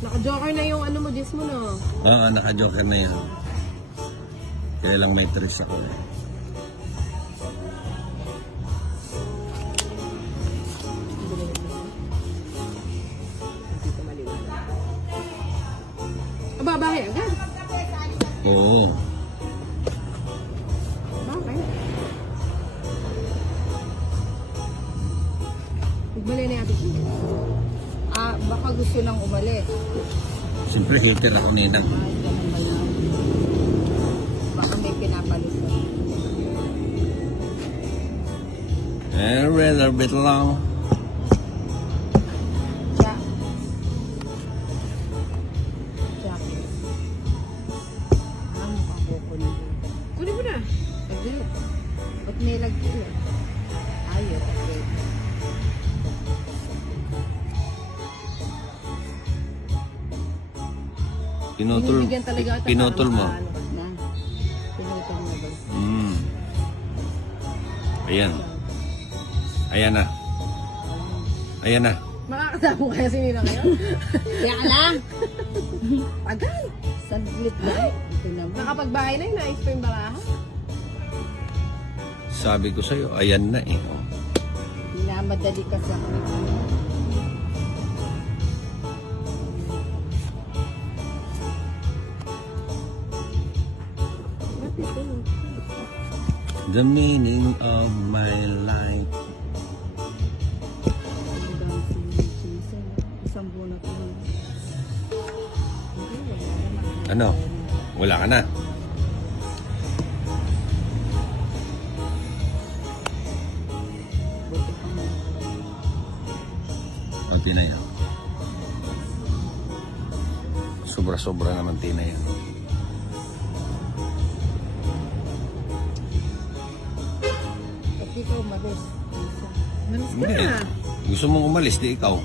Naka-joker na yung ano mo, dis mo, no? Oo, naka-joker na yun. Kaya lang may tres ako eh. Babae agad? Oo. Bakit? Nagbali na natin. Baka gusto nang umalis. Siyempre, hater ako ninang. Ay, ganun ba yan? Baka may pinapalusan. Rather bit long. Siya. Mukhang kukunin. Kunin mo na. Hindi. Ba't may lagyan eh? Ayun, okay. Pinutol mo. Na. Pinutol mo ba? Ayan. Ayan na. Ayan na. Makakasama kaya si Nina ngayon? Kaya lang. Agad. Saglit lang. Ito naman. Nakapagbahay na yung naayos pa yung baraha. Sabi ko sa'yo, ayan na eh. Minamadali ka sa The meaning of my life. Isang buwan na ito. Ano? Wala ka na. Ang tinay. Sobra-sobra naman tinay. Ikaw umalis. Namis ka Hindi. na. Gusto mong umalis, di ikaw.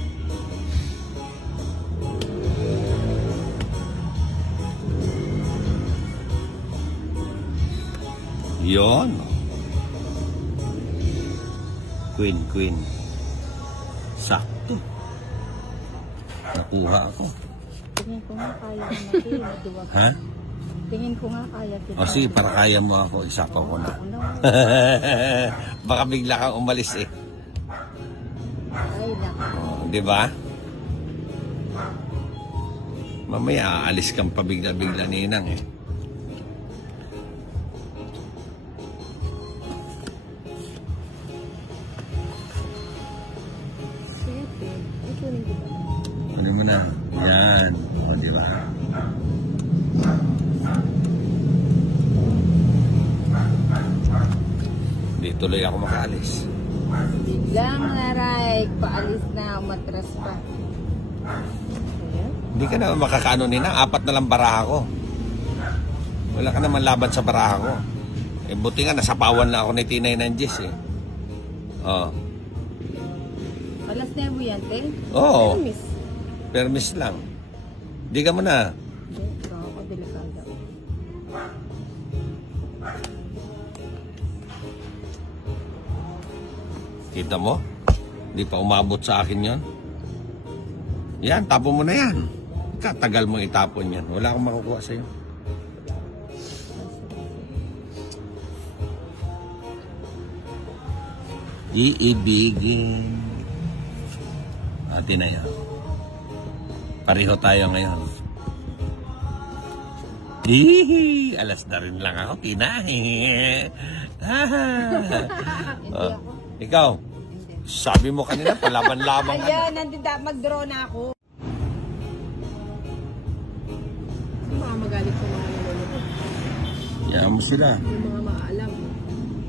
Yon. Queen. Sakto. Nakuha ako. Tingin ko nga kaya na Ha? Tingin ko nga kaya kita. O sige, para kaya mo ako, isako ko na. Baka bigla kang umalis eh. Ay, lang. Di ba? Mamaya aalis kang pabigla-bigla ninang eh. Siyempre, ikunin ko ba? Ano mo na? Yan. O, di ba? Di tuloy ako makaalis. Biglang naray, paalis na, umatras pa. Hindi ka na makakaano nina. 4 na lang baraha ko. Wala ka naman laban sa baraha ko. Eh, buti nga, nasapawan na ako ni Tinay ng Jess eh. Oo. Alas na mo yan, te? Oo. Permis. Permis lang. Di ka mo na. Hindi, ito ako, delikada. Kita mo? Di pa umabot sa akin yon. Yan, tapon mo na yan. Katagal mo itapon yan. Wala akong makukuha sa'yo. Iibigin. Ate na yan. Pareho tayo ngayon. Hihi, alas na rin lang ako, Tina. Hindi ako. Ikaw, sabi mo kanina, palaban-laban ka. Ayan, nandito, mag-draw na ako. Baka magalit sa mga nalulunod. Yan mo sila. Yung mga maalam.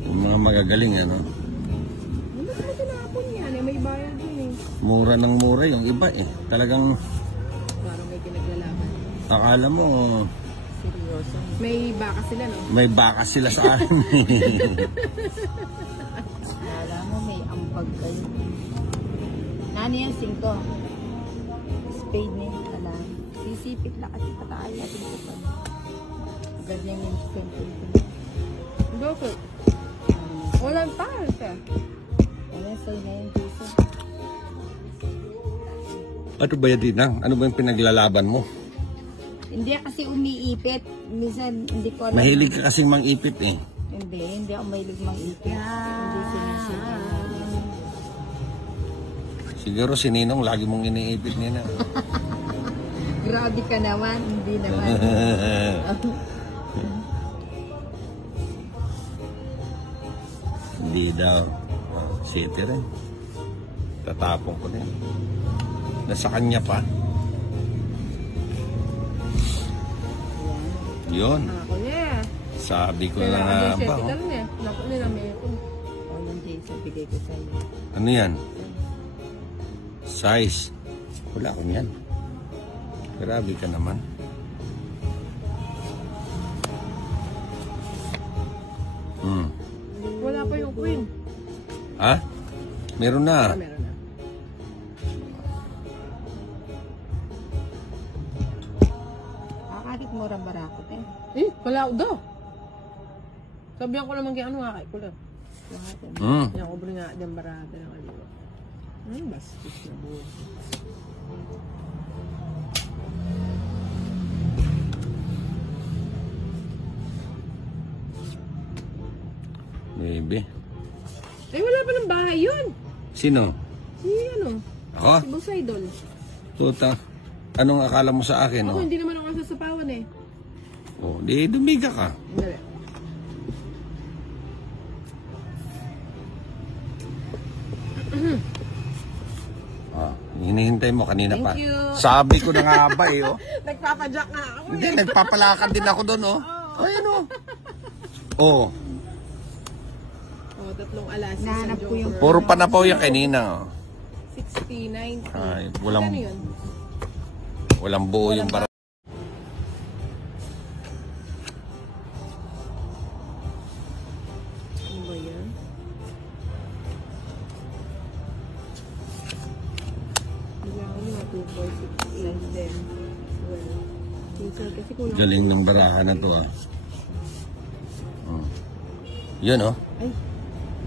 Yung mga magagaling, ano? Ano ba naman tinapon yan? Eh, may bayad din eh. Mura ng mura yung iba eh. Talagang Parang may pinaglalaban. akala mo Seryoso. May baka sila, no? may baka sila sa akin. Alam mo, may ampag kayo. Nani yan, singko? Spade na yung alam. Sisipit lang kasi pataay natin ito pa. Ganyan yung sentence. Bakit? Walang tayo siya. Ayan, so na yung piso. Ano ba yan, Dinang? Ano ba yung pinaglalaban mo? Hindi kasi umiipit. Minsan, hindi ko alam. Mahilig ka kasing mang-ipit eh. Hindi ako mahilig mang-ipit. Hindi sinisingaw. Siguro si Ninong lagi mong iniipit niya na. Grabe ka naman, hindi naman. Hindi daw. City rin. Tatapong ko din. Nasa kanya pa. Yun. Ako niya. Sabi ko na Kailangan nga din siya. ba. Oh. Tinan niya. Naku nila may ito. O, yung Jason, bigay ko sa'yo. Ano yan? Size. Wala ko yan. Grabe ka naman. Wala pa yung queen. Ha? Meron na. Meron na. Kakakit mo rin barakot eh. Wala daw. Sabihan ko naman kaya ano nga kay ko lang. Yan ko bring nga dyan barata ng aliwa. Ano bastos na buo. Maybe. Eh wala pa ng bahay yun. Sino? Si ano? Ako? Si Boss Idol. Tuta. Anong akala mo sa akin? Ako Oh? hindi naman ako sasapawan eh. Oh, di dumiga ka. Dali. Ah, hinihintay mo kanina pa. Thank you. Sabi ko na nga ba eh. Oh. Nagpapadyak nga ako Hindi, eh. nagpapalakad din ako doon. Oh. Ayan oh. Oh, Oh, tatlong alas. Nahanap ko yung- puro panapaw yan kanina. Oh. 60, 90. Ay, walang, Ano yun? walang buo yung para. Ano ba yan? Kailangan nyo 2, 4, 6, 8, 10, 12. Minsan kasi kulang. Galing ng baraha na to ah. Oh. Yun oh. Ay,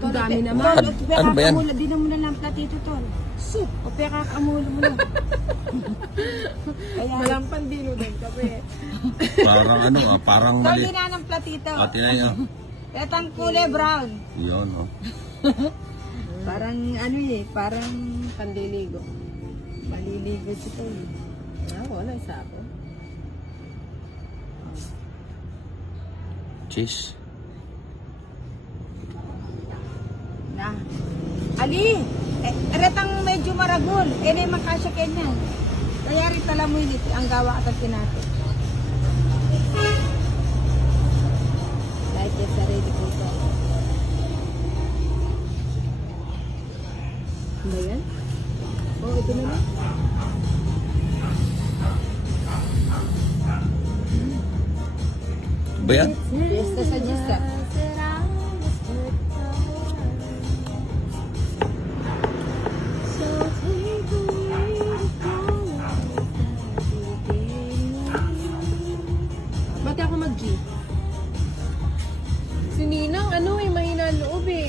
ang dami naman. Ano ba yan? Di na muna ng platito, Tol. Soup. O pera kamulo mo na. Malampan dilo din kape. Parang ano ah, parang Tol, mali. di na ng platito. Ate na yun. Etang kulay brown. Yun oh. Parang ano eh, parang Pandiligo. maliligo si Tol. Ah, wala isa ako. Cheese. Na. Ali! Retang medyo maragol. Eh, na makasya kanya. Kaya rin tala mo yun, ang gawa at ang tinato. Like it, sarili ko ito. Ano yan? Oh, ito na lang. Ba yan? Fiesta sa Gista. Ba't ako mag-G? Si Ninang, ano eh, mahina ang loob eh.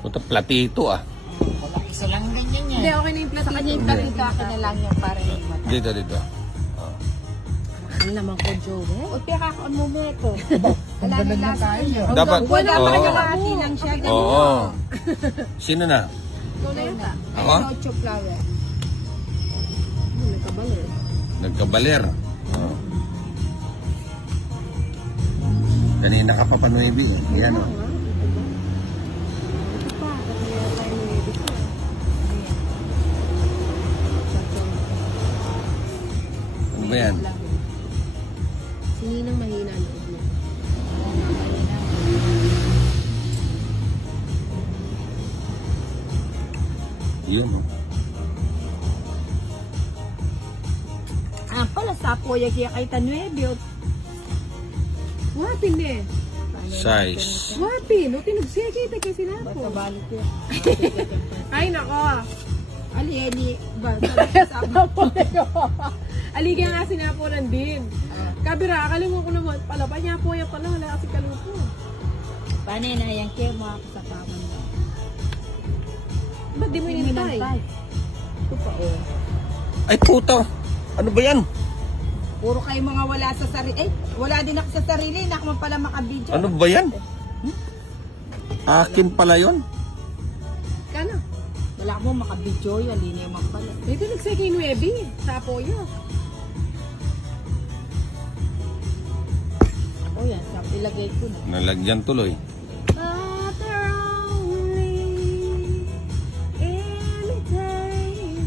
Puta platito ah. Wala, isa lang ganyan yan. Hindi, okay na yung Sa kanya yung platito. platito, akin na lang yan para yung mata. Dito, dito. Ano naman ko, Joel? O, teka ka mo meto. Wala na lasa niya. Dapat, Wala pa oo. kalahati lang siya. ganun. Oo. Sino na? Ikaw na yata. Ako? Ay, nocho flower. Nagkabaler. Nagkabaler. Oh. Kanina ka pa panuebi eh. Yan oh. Ito pa, kasi tayo may dito. Ano ba yan? Si Ninang mahina ang loob niya. Yun oh. Ah, pala sa poya kaya kay Tanuebio. Wapin eh. Size. Wapin. O, tinugsige. Ito kasi na Basta po. balik ko. Ay, nako. Ali, ba? Aligyan nga sinapunan din. Ah, Kabira, akalimutan ko naman. Pala, pa niya po yan pala. Wala kasi kalupo. paano na yan kayo mga kasakaman mo? Ba't di mo inintay? Ito pa oh. Ay puto. Ano ba yan? Puro kayo mga wala sa sarili. Eh, wala din ako sa sarili. Hindi ako man pala makabidyo. Ano ba yan? Akin pala yun. Kano? Wala ako makabidyo. Yung linya man pala. Dito nagsagay 9 sa apoyo. O yan, ilagay ko na. Nalagyan tuloy. But they're only imitation.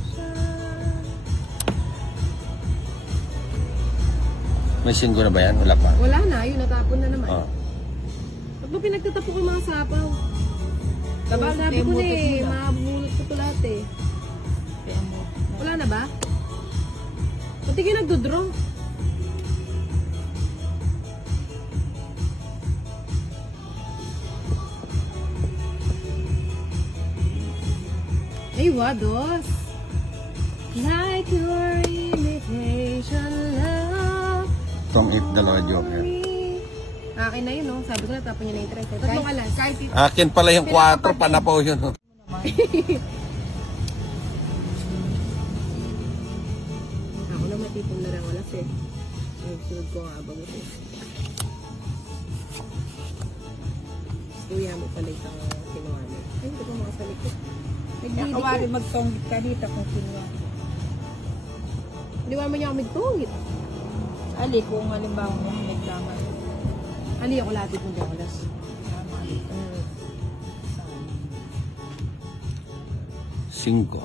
May singgo na ba yan? Wala pa. Wala na, yun natapon na naman. Oh. Ba't ba pinagtatapon ko yung mga sapaw? Diba, sabi ko na eh, mabulot ko ito lahat eh. Kaya mo. Wala na ba? Pati kayo nagdodraw. Ay, wados. Like your imitation love. From If the Lord Joker. Akin na yun, no? Sabi ko na, tapon niya na yung 3. Tatlong alas. Kahit ito. Akin pala yung 4. Panapaw yun. Oh. Ako na matipong na lang alas eh. Nagsunod ko nga abang ito. Tuya mo pala itang kinuha mo. Ay, hindi ko makasalikot. Nakawari magtonggit ka dito kung kinuha. Hindi mo niya ako magtungit. Ali, kung halimbawa mo naglaman. Ali ako lahat itong alas. Singko.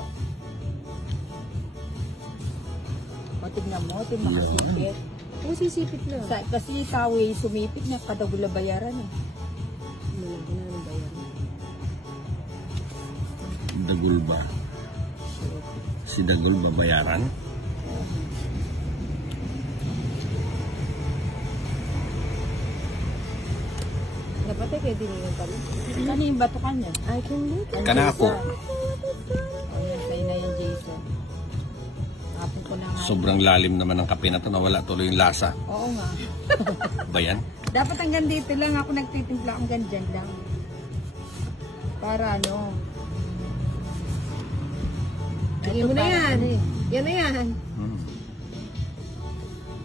O, tignan mo, ito makasipit. Oo, sisipit na. Kasi tawi sumipit na kadagula bayaran eh. Malaki na ng bayan. Dagul ba? Si Dagul ba bayaran? Dapat eh, kaya dinigyan pala. Ano yung bato kanya? I can look. Kana ako. O yan, sa'yo na yung Jason. Hapon ko na nga. Sobrang lalim naman ng kape na to. Nawala tuloy yung lasa. Oo nga. Ba yan? Dapat hanggang dito lang ako nagtitimpla hanggang dyan lang. Para ano. Tingin mo na Para yan. ano eh. Yan na yan. Hmm.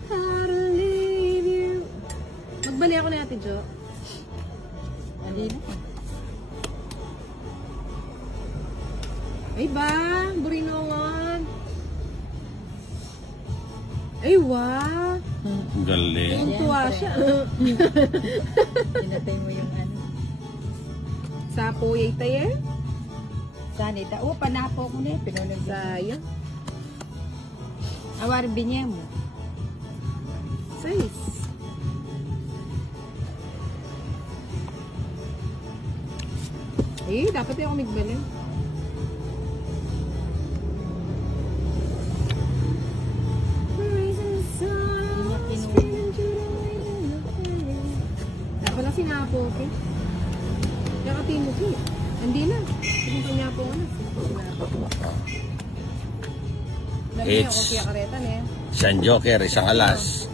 How to leave you. Magbali ako na Ate Jo. Mali na. Ay ba? Burinongan. Ay wa. Galing. Ang tuwa siya. Pinatay mo yung ano. Sa poyay tayo. Sanita. Oh, panapo ko na eh. Pinulog sa... Sayang. Awari binye mo. Size. Eh, dapat yung ako magbali. Dapat na sinapo, okay? Kaya katino ko eh. Hindi na. Pinito niya po ano. Dami It's- ako kaya kareta na eh. San Joker, isang alas.